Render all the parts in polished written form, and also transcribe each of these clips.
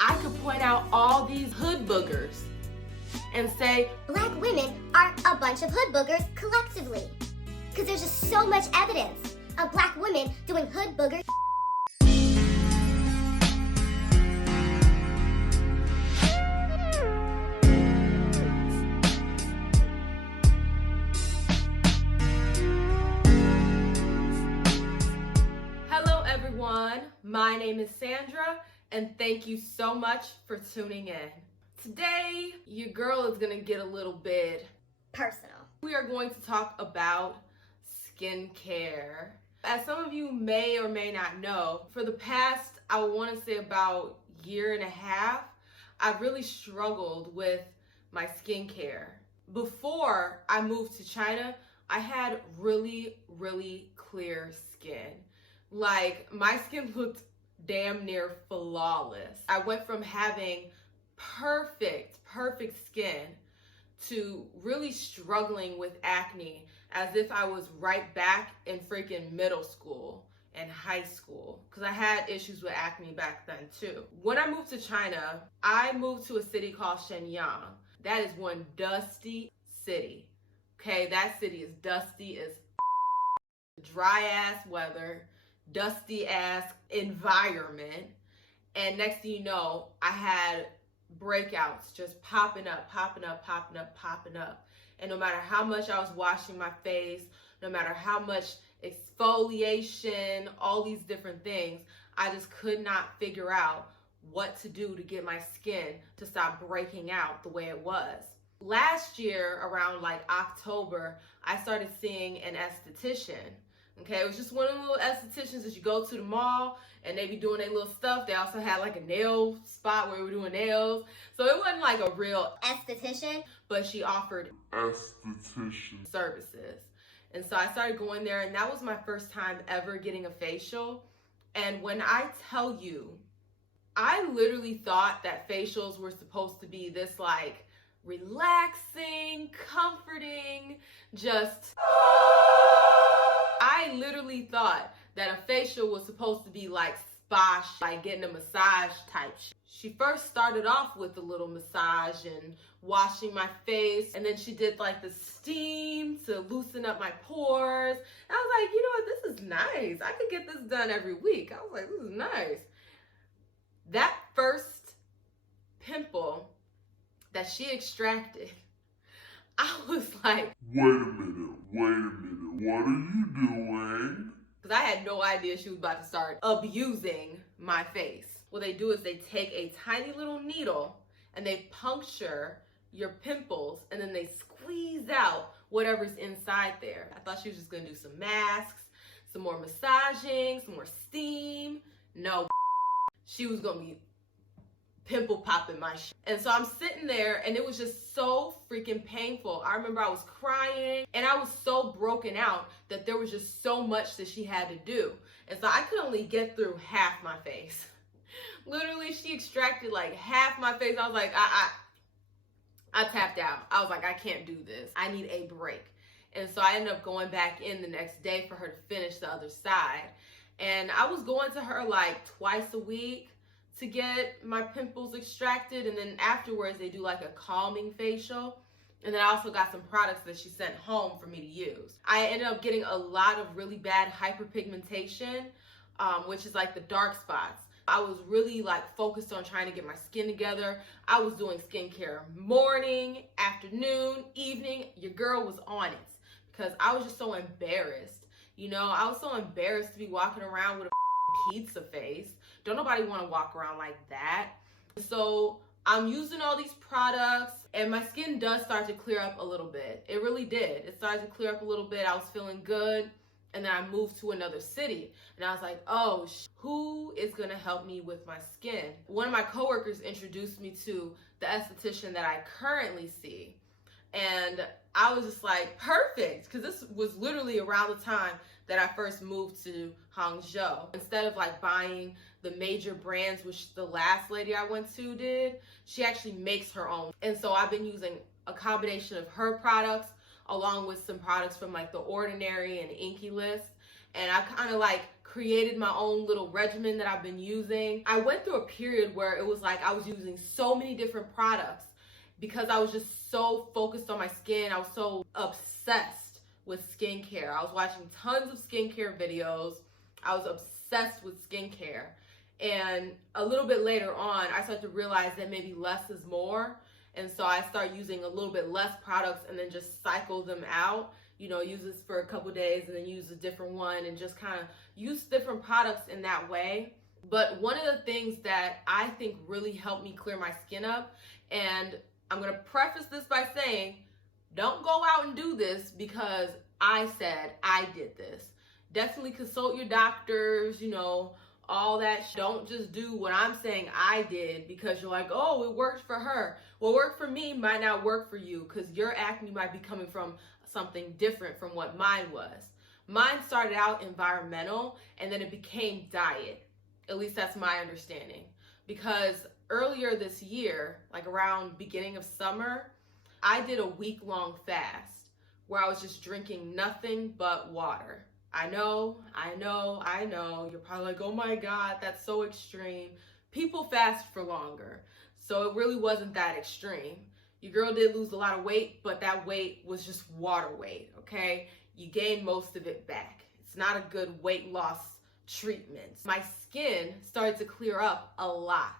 I could point out all these hood boogers and say, Black women are a bunch of hood boogers collectively. Because there's just so much evidence of black women doing hood booger. hello everyone, my name is Sandra, and thank you so much for tuning in. Today, your girl is gonna get a little bit Personal. We are going to talk about skincare. As some of you may or may not know, for the past, I want to say about year and a half, I've really struggled with my skincare. Before I moved to China, I had really clear skin. Like, my skin looked damn near flawless. I went from having perfect skin to really struggling with acne as if I was right back in freaking middle school and high school, because I had issues with acne back then too. When I moved to China, I moved to a city called Shenyang. That is one dusty city. Okay, that city is dusty as dry ass weather, dusty ass environment, and next thing you know, I had breakouts just popping up. And no matter how much I was washing my face, no matter how much exfoliation, all these different things, I just could not figure out what to do to get my skin to stop breaking out the way it was. Last year, around like October, I started seeing an esthetician. Okay, it was just one of the little estheticians that you go to the mall and they be doing their little stuff. They also had like a nail spot where we were doing nails. So it wasn't like a real Esthetician. but she offered esthetician services. And so I started going there, and that was my first time ever getting a facial. And when I tell you, I literally thought that facials were supposed to be this like relaxing, comforting, just... I literally thought that a facial was supposed to be like spa, like getting a massage type shit. She first started off with a little massage and washing my face, and then she did like the steam to loosen up my pores. And I was like, you know what, this is nice. I could get this done every week. I was like, this is nice. That first pimple that she extracted, I was like, wait a minute, what are you doing? Because I had no idea she was about to start abusing my face. What they do is they take a tiny little needle and they puncture your pimples, and then they squeeze out whatever's inside there. I thought she was just gonna do some masks, some more massaging, some more steam. No, she was gonna be pimple popping my shit. And so I'm sitting there, and it was just so freaking painful. I remember I was crying, and I was so broken out that there was just so much that she had to do. And so I could only get through half my face. Literally, she extracted like half my face. I was like, I tapped out. I was like, I can't do this. I need a break. And so I ended up going back in the next day for her to finish the other side. And I was going to her like twice a week to get my pimples extracted, and then afterwards they do like a calming facial. And then I also got some products that she sent home for me to use. I ended up getting a lot of really bad hyperpigmentation, which is like the dark spots. I was really like focused on trying to get my skin together. I was doing skincare morning, afternoon, evening. Your girl was on it because I was just so embarrassed. You know, I was so embarrassed to be walking around with a pizza face. Don't nobody want to walk around like that. So I'm using all these products, and my skin does start to clear up a little bit. It really did. It started to clear up a little bit. I was feeling good. And then I moved to another city, and I was like, oh, who is going to help me with my skin? One of my coworkers introduced me to the esthetician that I currently see. And I was just like, perfect, because this was literally around the time that I first moved to Hangzhou. Instead of like buying the major brands, which the last lady I went to did, she actually makes her own. And so I've been using a combination of her products along with some products from like The Ordinary and Inky List. And I kind of like created my own little regimen that I've been using. I went through a period where it was like I was using so many different products because I was just so focused on my skin. I was so obsessed with skincare. I was watching tons of skincare videos. I was obsessed with skincare. And a little bit later on, I started to realize that maybe less is more. And so I started using a little bit less products and then just cycle them out. You know, use this for a couple days and then use a different one and just kind of use different products in that way. But one of the things that I think really helped me clear my skin up, and I'm going to preface this by saying, don't go out and do this because I said I did this. Definitely consult your doctors, you know, all that. Don't just do what I'm saying I did because you're like, oh, it worked for her. What worked for me might not work for you because your acne might be coming from something different from what mine was. Mine started out environmental and then it became diet. At least that's my understanding. Because earlier this year, like around beginning of summer, I did a week-long fast where I was just drinking nothing but water. I know. You're probably like, oh my God, that's so extreme. People fast for longer. So it really wasn't that extreme. Your girl did lose a lot of weight, but that weight was just water weight, okay? You gained most of it back. It's not a good weight loss treatment. My skin started to clear up a lot.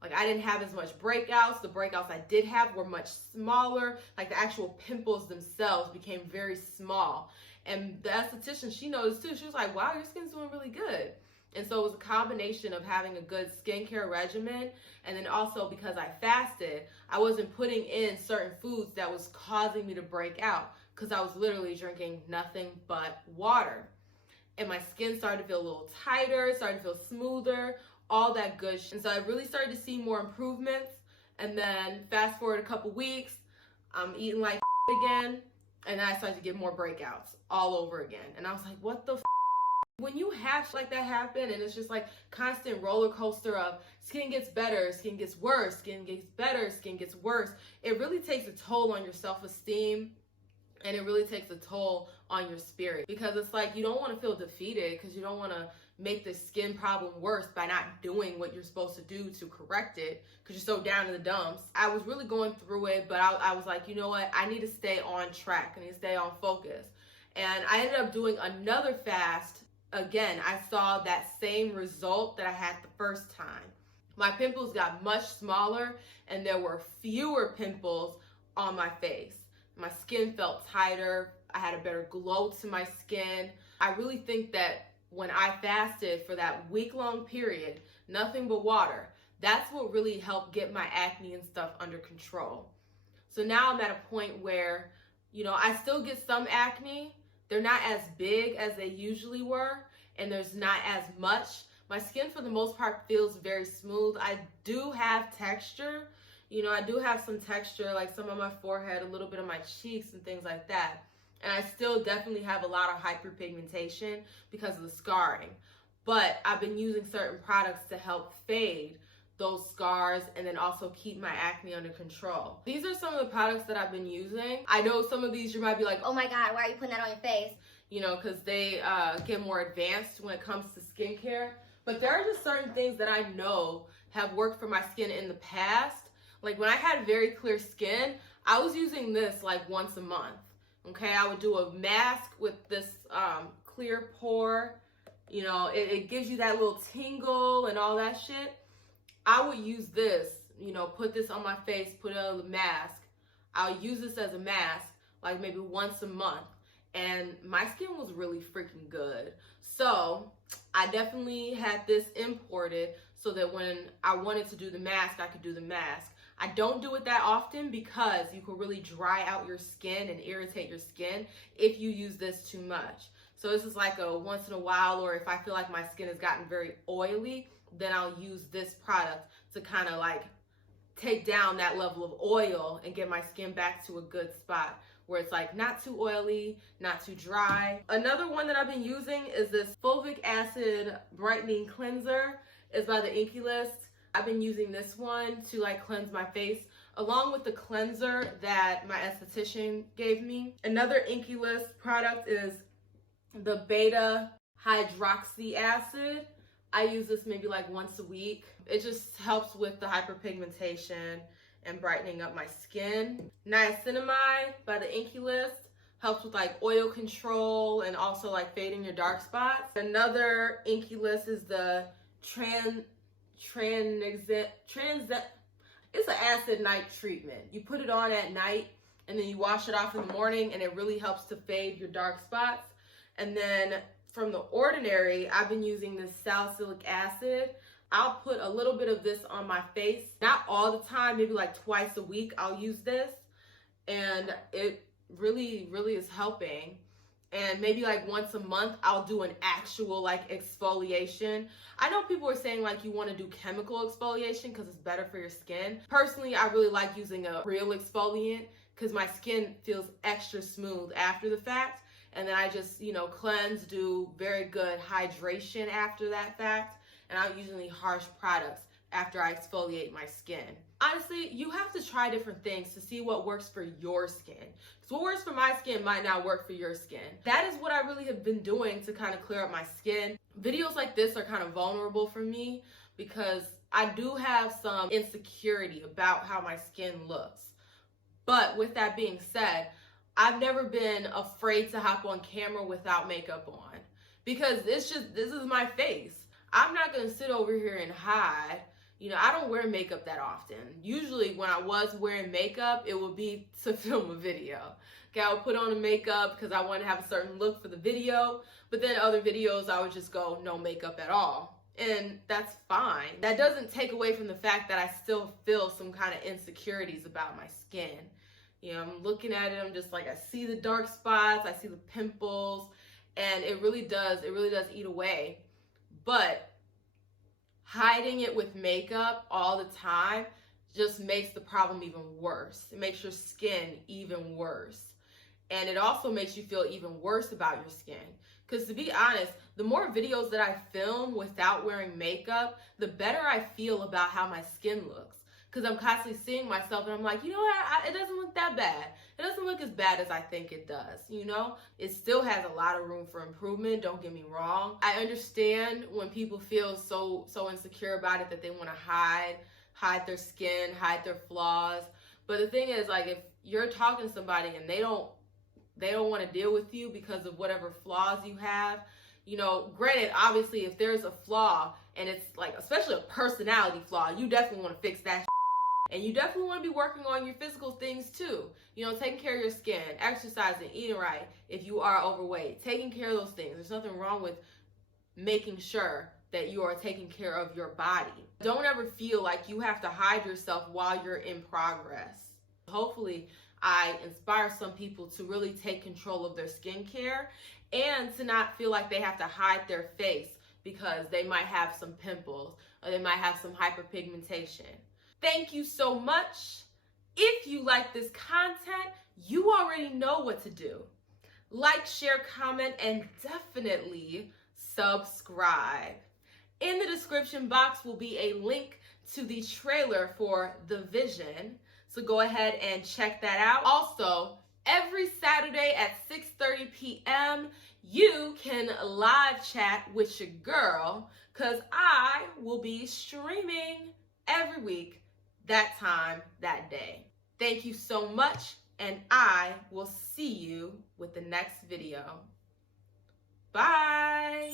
Like I didn't have as much breakouts. The breakouts I did have were much smaller. Like the actual pimples themselves became very small. And the esthetician, she noticed too. She was like, wow, your skin's doing really good. And so it was a combination of having a good skincare regimen, and then also because I fasted, I wasn't putting in certain foods that was causing me to break out because I was literally drinking nothing but water. And my skin started to feel a little tighter, started to feel smoother, all that good shit. And so I really started to see more improvements. And then fast forward a couple weeks, I'm eating like again, and then I started to get more breakouts all over again. And I was like, what the When you have shit like that happen and it's just like constant roller coaster of skin gets better, skin gets worse, skin gets better, skin gets worse, it really takes a toll on your self-esteem and it really takes a toll on your spirit because it's like you don't want to feel defeated because you don't want to make the skin problem worse by not doing what you're supposed to do to correct it because you're so down in the dumps. I was really going through it, but I was like, you know what? I need to stay on track. I need to stay on focus. And I ended up doing another fast. Again, I saw that same result that I had the first time. My pimples got much smaller and there were fewer pimples on my face. My skin felt tighter. I had a better glow to my skin. I really think that when I fasted for that week-long period, nothing but water, that's what really helped get my acne and stuff under control. So now I'm at a point where, you know, I still get some acne. They're not as big as they usually were, and there's not as much. My skin, for the most part, feels very smooth. I do have texture. You know, I do have some texture, like some on my forehead, a little bit on my cheeks and things like that. And I still definitely have a lot of hyperpigmentation because of the scarring. But I've been using certain products to help fade those scars and then also keep my acne under control. These are some of the products that I've been using. I know some of these you might be like, Oh my God, why are you putting that on your face? you know, because they get more advanced when it comes to skincare. But there are just certain things that I know have worked for my skin in the past. Like when I had very clear skin, I was using this like once a month. Okay, I would do a mask with this clear pore. You know, it gives you that little tingle and all that shit. I would use this, you know, put this on my face, put it on the mask. I'll use this as a mask like maybe once a month. And my skin was really freaking good. So I definitely had this imported so that when I wanted to do the mask, I could do the mask. I don't do it that often because you can really dry out your skin and irritate your skin if you use this too much. So this is like a once in a while, or if I feel like my skin has gotten very oily, then I'll use this product to kind of like take down that level of oil and get my skin back to a good spot where it's like not too oily, not too dry. Another one that I've been using is this Fulvic acid brightening cleanser. It's by the Inky List. I've been using this one to like cleanse my face along with the cleanser that my esthetician gave me. Another Inky List product is the Beta Hydroxy acid. I use this maybe like once a week. It just helps with the hyperpigmentation and brightening up my skin. Niacinamide by the Inky List helps with like oil control and also like fading your dark spots. Another Inky List is the it's an acid night treatment. You put it on at night and then you wash it off in the morning, and it really helps to fade your dark spots. And then from The Ordinary, I've been using this salicylic acid. I'll put a little bit of this on my face, not all the time, maybe like twice a week I'll use this, and it really is helping. And maybe like once a month I'll do an actual like exfoliation. I know people are saying like you want to do chemical exfoliation because it's better for your skin. Personally, I really like using a real exfoliant because my skin feels extra smooth after the fact. And then I just, you know, cleanse, do very good hydration after that fact. And I don't use any harsh products after I exfoliate my skin. Honestly, you have to try different things to see what works for your skin. Because what works for my skin might not work for your skin. That is what I really have been doing to kind of clear up my skin. Videos like this are kind of vulnerable for me because I do have some insecurity about how my skin looks. But with that being said, I've never been afraid to hop on camera without makeup on because this is my face. I'm not going to sit over here and hide. You know, I don't wear makeup that often. Usually when I was wearing makeup, it would be to film a video. Okay, I would put on a makeup because I wanted to have a certain look for the video, but then other videos I would just go no makeup at all. And that's fine. That doesn't take away from the fact that I still feel some kind of insecurities about my skin. You know, I'm looking at it, I'm just like, I see the dark spots, I see the pimples, and it really does eat away. But hiding it with makeup all the time just makes the problem even worse. It makes your skin even worse. And it also makes you feel even worse about your skin. Because to be honest, the more videos that I film without wearing makeup, the better I feel about how my skin looks. Because I'm constantly seeing myself and I'm like, you know what, it doesn't look that bad. It doesn't look as bad as I think it does, you know? It still has a lot of room for improvement, don't get me wrong. I understand when people feel so insecure about it that they want to hide their skin, hide their flaws. But the thing is, like, if you're talking to somebody and they don't want to deal with you because of whatever flaws you have, you know, granted, obviously, if there's a flaw and it's like, especially a personality flaw, you definitely want to fix that. And you definitely want to be working on your physical things too. You know, taking care of your skin, exercising, eating right if you are overweight, taking care of those things. There's nothing wrong with making sure that you are taking care of your body. Don't ever feel like you have to hide yourself while you're in progress. Hopefully, I inspire some people to really take control of their skincare and to not feel like they have to hide their face because they might have some pimples or they might have some hyperpigmentation. Thank you so much. If you like this content, you already know what to do. Like, share, comment, and definitely subscribe. In the description box will be a link to the trailer for The Vision, so go ahead and check that out. Also, every Saturday at 6:30 p.m., you can live chat with your girl because I will be streaming every week, that time, that day. Thank you so much, and I will see you with the next video. Bye.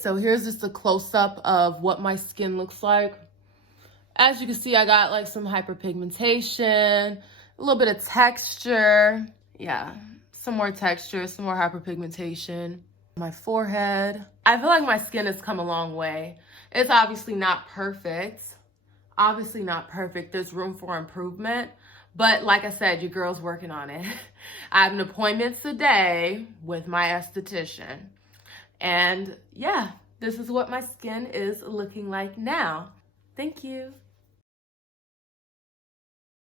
So here's just a close-up of what my skin looks like. As you can see, I got like some hyperpigmentation, a little bit of texture. Yeah, some more texture, some more hyperpigmentation. My forehead. I feel like my skin has come a long way. It's obviously not perfect. Obviously not perfect. There's room for improvement. But like I said, your girl's working on it. I have an appointment today with my esthetician. And yeah, this is what my skin is looking like now. Thank you.